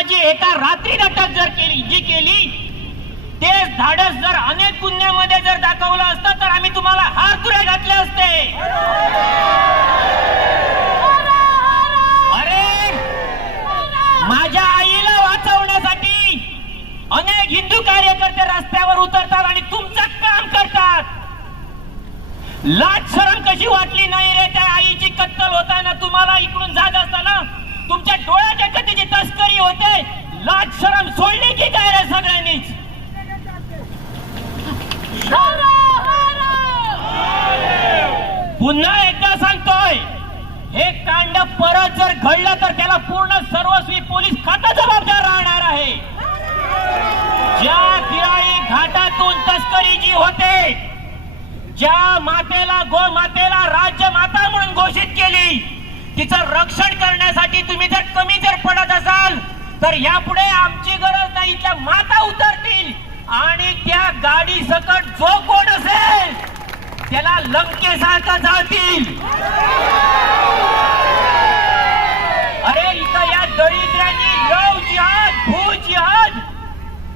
जी एका रात्री अटक जर केली जी केली तेच धाडस जर अनेक गुन्ह्यामध्ये जर दाखवलं असतं तर आम्ही तुम्हाला हार तुरे घातले असते. अरे माझ्या आईला वाचवण्यासाठी अनेक हिंदू कार्यकर्ते रस्त्यावर उतरतात आणि तुमचं काम करतात. लाज शरम कशी वाटली नाही रे त्या आईची कत्तल होताना? तुम्हाला इकडून जात असताना तुमच्या डोळ्याच्या कथेची तस्करी होते. लाज शरम सोडली की काय रे सगळ्यांनीच? पुन्हा एकदा सांगतोय हे कांड परत जर घडलं तर त्याला पूर्ण सर्वस्वी पोलीस खाता जबाबदार राहणार आहे. ज्या किराळी घाटातून तस्करी जी होते ज्या मातेला गो मातेला राज्य माता म्हणून घोषित केली तिचं रक्षण करण्यासाठी तुम्ही जर कमी जर पडत असाल तर यापुढे आमची गरज नाही. इथल्या माता उतरतील. आणि त्या गाडी सकट जो कोण असेल. त्याला लंकेसारखा जातील अरे इथं या दरिद्रांनी लव जिहाद भू जिहाद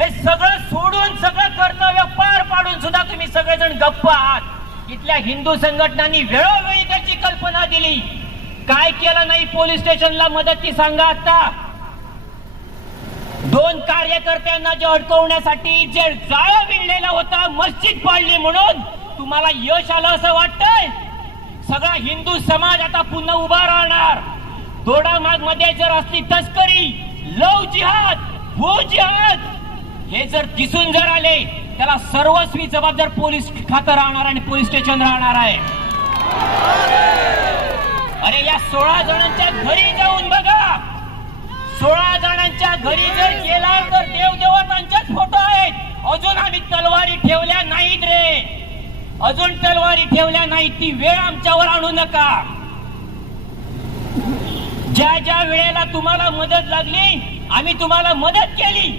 हे सगळं सोडून सगळं कर्तव्य पार पाडून सुद्धा तुम्ही सगळेजण गप्प आहात. इथल्या हिंदू संघटनांनी वेळोवेळी त्याची कल्पना दिली. काय केलं नाही पोलीस स्टेशनला मदत ती सांगा आता. दोन कार्यकर्त्यांना जे अडकवण्यासाठी जे जाळं विणलेलं होतं मस्जिद पाडली म्हणून तुम्हाला यश आलं असं वाटतंय? सगळा हिंदू समाज आता पुन्हा उभा राहणार. दोडामागमध्ये जर असली तस्करी लव जिहाद भू जिहाद हे जर दिसून जर आले त्याला सर्वस्वी जबाबदार पोलीस खातं राहणार आणि पोलीस स्टेशन राहणार आहे. अरे या सोळा जणांच्या घरी जाऊन बघा. सोळा जणांच्या घरी जर गेला तर देवदेवतांचेच फोटो आहेत. अजून आम्ही तलवारी ठेवल्या नाहीत रे. अजून तलवारी ठेवल्या नाहीत. ती वेळ आमच्यावर आणू नका. ज्या ज्या वेळेला तुम्हाला मदत लागली आम्ही तुम्हाला मदत केली.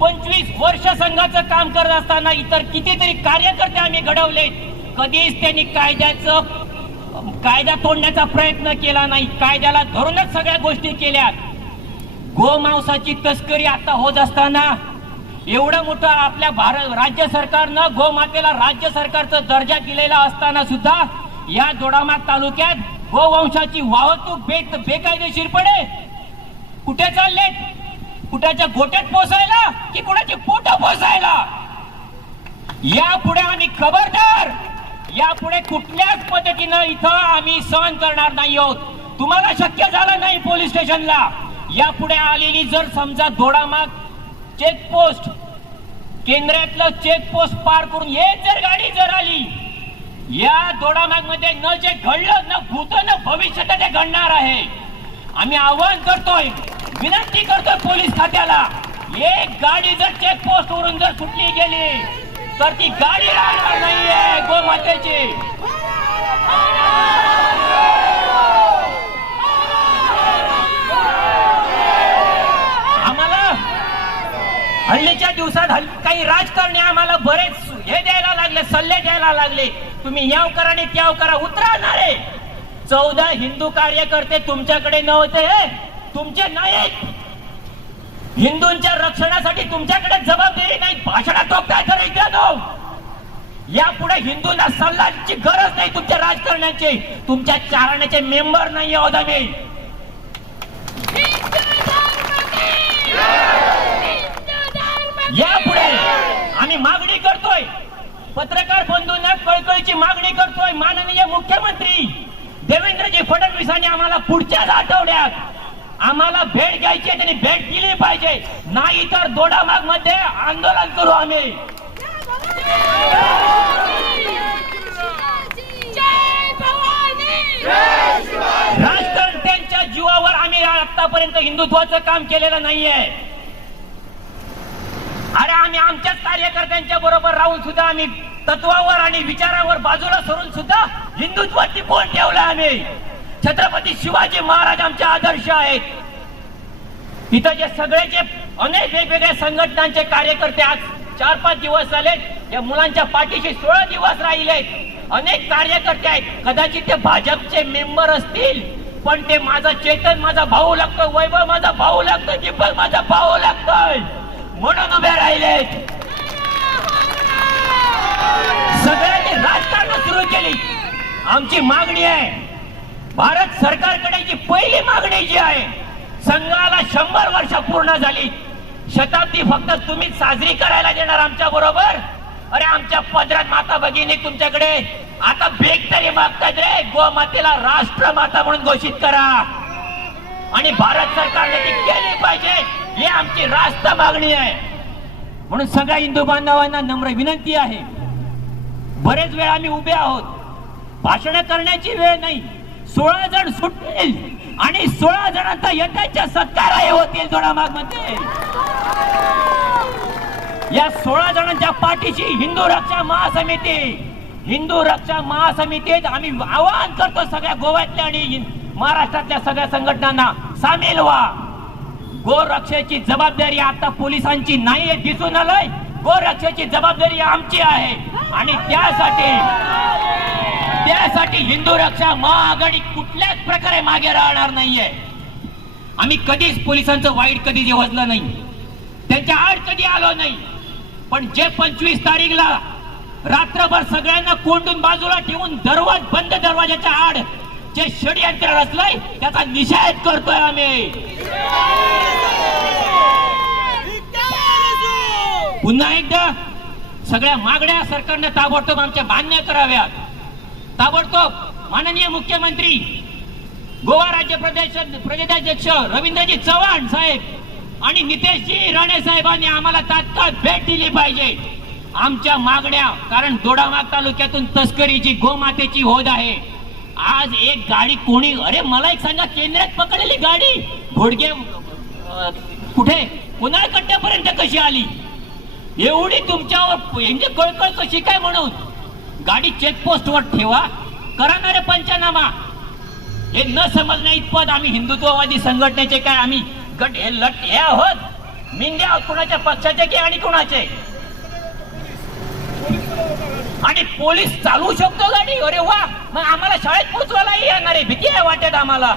पंचवीस वर्ष संघाचं काम करत असताना इतर कितीतरी कार्यकर्ते आम्ही घडवले कधीच त्यांनी कायद्याचं कायदा तोडण्याचा प्रयत्न केला नाही. कायद्याला धरूनच सगळ्या गोष्टी केल्या गोमांसाची तस्करी आता होत असताना एवढं मोठं आपल्या भारत राज्य सरकारनं गोमातेला राज्य सरकारचा दर्जा दिलेला असताना सुद्धा या दोडामाग तालुक्यात गोवंशाची वाहतूक बेट बेकायदेशीरपणे कुठे चालले कुठाच्या गोट्यात पोसायला की कुणाची पोट पोसायला? या पुढे आम्ही खबरदार यापुढे कुठल्याच पद्धतीनं इथं आम्ही सहन करणार नाही आहोत. तुम्हाला शक्य झालं नाही पोलीस स्टेशनला. यापुढे आलेली जर समजा दोडामाग चेकपोस्ट केंद्रातलं चेकपोस्ट पार करून ये जर गाडी जर आली या दोडामागमध्ये न जे घडलं न भूत न भविष्य ते घडणार आहे. आम्ही आवाहन करतोय विनंती करतोय पोलीस खात्याला एक गाडी जर चेकपोस्ट वरून जर सुटली गेली तर ती गाडी राहणार नाहीये गोमातेची. आम्हाला हल्लीच्या दिवसात हल्ली काही राजकारणी आम्हाला बरेच हे द्यायला लागले सल्ले द्यायला लागले. तुम्ही याव करा आणि त्याव करा उतरणार चौदा हिंदू कार्यकर्ते तुमच्याकडे नव्हते तुमचे नाहीत हिंदूंच्या रक्षणासाठी तुमच्याकडे जबाबदारी नाही भाषणात काय तर यापुढे हिंदूंना सल्लाची गरज नाही तुमच्या राजकारण्याची. तुमच्या चारण्याचे मेंबर नाही आहोत आम्ही यापुढे आम्ही मागणी करतोय. पत्रकार बंधूंना कळकळीची मागणी करतोय माननीय मुख्यमंत्री. देवेंद्रजी फडणवीसांनी आम्हाला पुढच्याच आठवड्यात आम्हाला भेट घ्यायची आहे, त्यांनी भेट दिली पाहिजे. नाही तर दोडामागमध्ये आंदोलन करू आम्ही. राजकारण्यांच्या जीवावर आम्ही आतापर्यंत हिंदुत्वाचं काम केलेलं नाहीये. अरे आम्ही आमच्याच कार्यकर्त्यांच्या बरोबर राहून सुद्धा आम्ही तत्वावर आणि विचारावर बाजूला सरून सुद्धा हिंदुत्व कोण ठेवलं आम्ही. छत्रपती शिवाजी महाराज आमचे आदर्श आहेत. इथं जे सगळे जे अनेक वेगवेगळ्या संघटनांचे कार्यकर्ते आज चार पाच दिवस झाले या मुलांच्या पाठीशी सोळा दिवस राहिले अनेक कार्यकर्ते आहेत. कदाचित ते भाजपचे मेंबर असतील. पण ते माझा चेतन माझा भाऊ लागतो वैभव माझा भाऊ लागतो दीपक माझा भाऊ लागतं म्हणून उभे राहिले सगळ्यांनी राजकारण सुरू केली. आमची मागणी आहे. भारत सरकारकडे जी पहिली मागणी जी आहे संघाला शंभर वर्ष पूर्ण झाली. शताब्दी फक्त तुम्हीच साजरी करायला देणार आमच्या बरोबर? अरे आमच्या पदरात माता भगिनी तुमच्याकडे. आता भेट तरी मागतात रे. गोमातेला राष्ट्रमाता म्हणून घोषित करा. आणि भारत सरकारने ती केली पाहिजे. ही आमची रास्त मागणी आहे. म्हणून सगळ्या हिंदू बांधवांना नम्र विनंती आहे. बरेच वेळा आम्ही उभे आहोत. भाषण करण्याची वेळ नाही. सोळा जण सुटतील आणि सोळा जणांचा यंदाच्या सत्कार होतील जोडामागमध्ये या सोळा जणांच्या पाठीशी हिंदू रक्षा महासमिती. हिंदू रक्षा महासमितीत आम्ही आवाहन करतो सगळ्या गोव्यातल्या आणि महाराष्ट्रातल्या सगळ्या संघटनांना सामील व्हा. गोरक्षेची जबाबदारी आता पोलिसांची नाही हे दिसून आलंय. गोरक्षेची जबाबदारी आमची आहे. आणि त्यासाठी त्यासाठी हिंदू रक्षा महाआघाडी कुठल्याच प्रकारे मागे राहणार नाहीये. आम्ही कधीच पोलिसांचं वाईट कधी जेवजलं नाही. त्यांच्या आड कधी आलो नाही. पण जे पंचवीस तारीखला रात्रभर सगळ्यांना कोंडून बाजूला ठेवून दरवाज बंद दरवाजाच्या आड जे षडयंत्र रचलंय त्याचा निषेध करतोय आम्ही. पुन्हा एकदा सगळ्या मागण्या सरकारने ताबडतोब आमच्या मान्य कराव्यात. ताबडतोब माननीय मुख्यमंत्री गोवा राज्य प्रदेश प्रदेशाध्यक्ष रवींद्रजी चव्हाण साहेब आणि नितेशजी राणे साहेबांनी आम्हाला तात्काळ भेट दिली पाहिजे. आमच्या मागण्या कारण दोडामाग तालुक्यातून तस्करीची गोमातेची होद आहे. आज एक गाडी कोणी अरे मला एक सांगा केंद्रात पकडलेली गाडी? घोडगे कुठे? पुन्हा कट्ट्यापर्यंत कशी आली? एवढी तुमच्यावर म्हणजे कळकळ कशी काय म्हणून? गाडी चेकपोस्ट वर ठेवा करा ना रे पंचनामा. हे न समजण्या इतपत आम्ही हिंदुत्ववादी संघटनेचे काय आम्ही गट हे लट हे आहोत? मिंड्या आहोत कुणाच्या पक्षाचे की आणि कुणाचे? आणि पोलीस चालवू शकतो गाडी? अरे वा! मग आम्हाला शाळेत पोहोचवायलाही येणार आहे. भीती आहे वाटेत आम्हाला.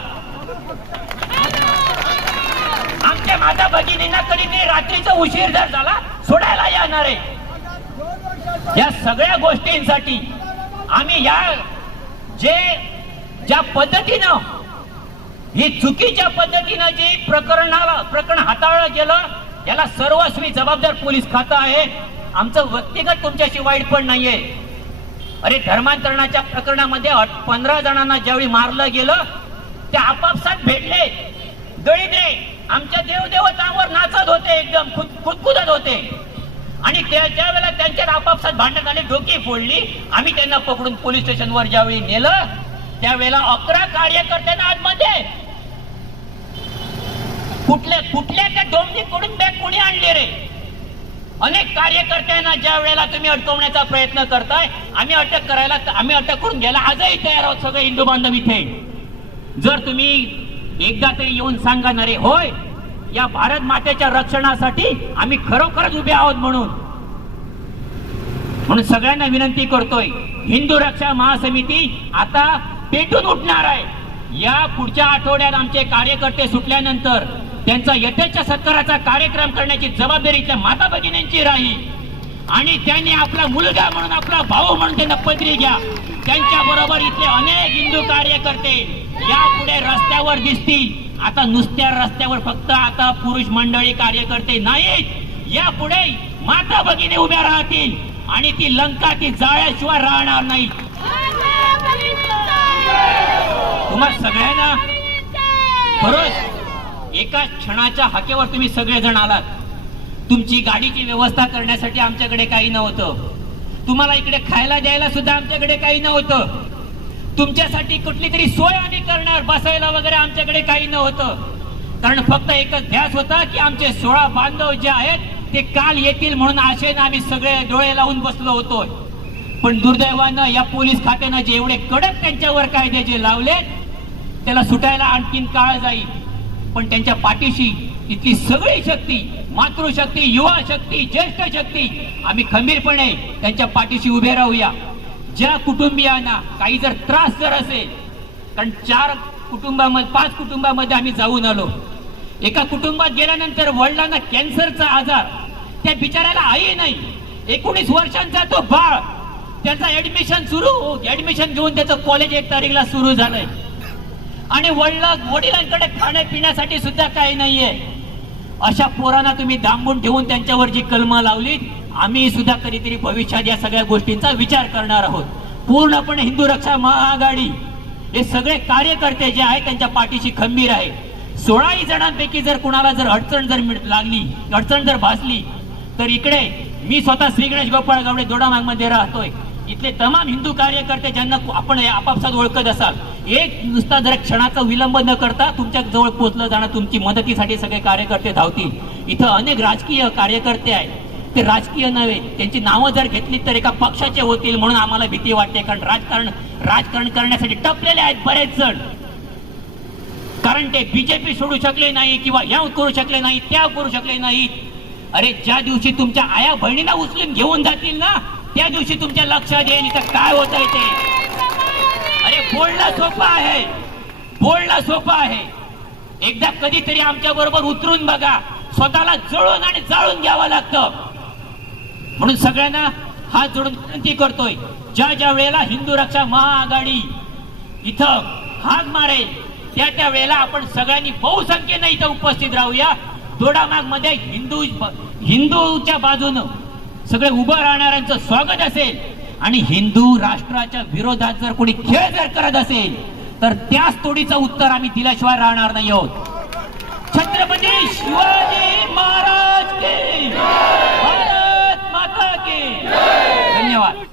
आमच्या माता भगिनींना कधी रात्रीचा उशीर जर झाला सोडायला येणार आहे. या सगळ्या गोष्टींसाठी आम्ही या जे ज्या पद्धतीनं ही चुकीच्या पद्धतीनं जी प्रकरणाला प्रकरण हाताळलं गेलं याला सर्वस्वी जबाबदार पोलीस खातं आहे. आमचं व्यक्तिगत तुमच्याशी वाईट पण नाहीये. अरे धर्मांतरणाच्या प्रकरणामध्ये पंधरा जणांना ज्यावेळी मारलं गेलं ते आपापसात भेटले. दळिद्रे आमच्या देवदेवतांवर नाचत होते एकदम खुद खुदखुदत होते. आणि त्याच्या वेळेला त्यांच्यात आपापसात भांडण आले डोकी फोडली आम्ही त्यांना पकडून पोलीस स्टेशनवर ज्यावेळी नेलं त्यावेळेला अकरा कार्यकर्त्यांना आतमध्ये. कुठल्या कुठल्या त्या डोंबनीकडून बॅग कोणी आणले रे? अनेक कार्यकर्त्यांना ज्या वेळेला तुम्ही अडकवण्याचा प्रयत्न करताय आम्ही अटक करायला आम्ही अटक करून घ्यायला आजही तयार आहोत सगळे हिंदू बांधव इथे. जर तुम्ही एकदा तरी येऊन सांगा ना रे होय या भारत मातेच्या रक्षणासाठी आम्ही खरोखरच उभे आहोत म्हणून. म्हणून सगळ्यांना विनंती करतोय हिंदू रक्षा महासमिती आता पेटून उठणार आहे. या पुढच्या आठवड्यात आमचे कार्यकर्ते सुटल्यानंतर त्यांचा यथेच्या सत्काराचा कार्यक्रम करण्याची जबाबदारी त्या माता भगिनींची राहील. आणि त्यांनी आपला मुलगा म्हणून आपला भाऊ म्हणून त्यांना पदरी घ्या. त्यांच्या बरोबर इथले अनेक हिंदू कार्यकर्ते यापुढे रस्त्यावर दिसतील. आता नुसत्या रस्त्यावर फक्त आता पुरुष मंडळी कार्यकर्ते नाहीत. यापुढे माता भगिनी उभ्या राहतील आणि ती लंका ती जाळ्याशिवाय राहणार नाही. तुम्हा सगळ्यांना खरंच एका क्षणाच्या हाकेवर तुम्ही सगळेजण आलात. तुमची गाडीची व्यवस्था करण्यासाठी आमच्याकडे काही नव्हतं. तुम्हाला इकडे खायला द्यायला सुद्धा आमच्याकडे काही नव्हतं. तुमच्यासाठी कुठली तरी सोय आम्ही करणार बसायला वगैरे आमच्याकडे काही नव्हतं. कारण फक्त एकच ध्यास होता की आमचे सोळा बांधव जे आहेत ते काल येतील म्हणून आशेनं आम्ही सगळे डोळे लावून बसलो होतो पण दुर्दैवानं या पोलीस खात्यानं जे एवढे कडक त्यांच्यावर कायदे जे लावले त्याला सुटायला आणखीन काळ जाईल. पण त्यांच्या पाठीशी इथली सगळी शक्ती मातृशक्ती युवा शक्ती ज्येष्ठ शक्ती आम्ही खंबीरपणे त्यांच्या पाठीशी उभे राहूया. ज्या कुटुंबियांना काही जर त्रास जर असेल कारण चार कुटुंबामध्ये पाच कुटुंबामध्ये आम्ही जाऊन आलो. एका कुटुंबात गेल्यानंतर वडिलांना कॅन्सरचा आजार त्या बिचाऱ्याला आई नाही. एकोणीस वर्षांचा तो बाळ त्याचं ऍडमिशन सुरू ऍडमिशन घेऊन त्याचं कॉलेज एक तारीखला सुरू झालंय. आणि वडिला वडिलांकडे खाण्यापिण्यासाठी सुद्धा काही नाहीये. अशा पोरांना तुम्ही दांबून ठेवून त्यांच्यावर जी कलमं लावली आम्ही सुद्धा कधीतरी भविष्यात या सगळ्या गोष्टींचा विचार करणार आहोत. पूर्णपणे हिंदू रक्षा महाआघाडी हे सगळे कार्यकर्ते जे आहेत त्यांच्या पाठीशी खंबीर आहे. सोळाही जणांपैकी जर कुणाला जर अडचण जर लागली अडचण जर भासली तर इकडे मी स्वतः श्री गणेश गोपाळ गावडे दोडामागमध्ये राहतोय. इथले तमाम हिंदू कार्यकर्ते ज्यांना आपण आपापसात ओळखत असाल एक नुसता जर क्षणाचा विलंब न करता तुमच्या जवळ पोहोचलं जाणं तुमची मदतीसाठी सगळे कार्यकर्ते धावतील. इथं अनेक राजकीय कार्यकर्ते आहेत. ते राजकीय नव्हे त्यांची नावं जर घेतली तर एका पक्षाचे होतील म्हणून आम्हाला भीती वाटते कारण राजकारण राजकारण करण्यासाठी टपलेले आहेत बरेच जण. कारण ते बीजेपी सोडू शकले नाही किंवा या करू शकले नाही त्या करू शकले नाही. अरे ज्या दिवशी तुमच्या आया बहिणीला उचलून घेऊन जातील ना त्या दिवशी तुमच्या लक्षात येईल इथं काय होत आहे ते. अरे बोलणं सोपं आहे. बोलणं सोपं आहे. एकदा कधीतरी आमच्या बरोबर उतरून बघा. स्वतःला जळून आणि जाळून घ्यावं लागतं. म्हणून सगळ्यांना हात जोडून विनंती करतोय ज्या ज्या वेळेला हिंदू रक्षा महाआघाडी इथं हाक मारेल त्या त्या वेळेला आपण सगळ्यांनी बहुसंख्येनं इथं उपस्थित राहूया. दोडामागमध्ये हिंदू हिंदूच्या बाजूनं सगळे उभं राहणाऱ्यांचं स्वागत असेल आणि हिंदू राष्ट्राच्या विरोधात जर कोणी खेळ जर करत असेल तर त्याच तोडीचं उत्तर आम्ही दिल्याशिवाय राहणार नाही आहोत. छत्रपती शिवाजी महाराज की की धन्यवाद.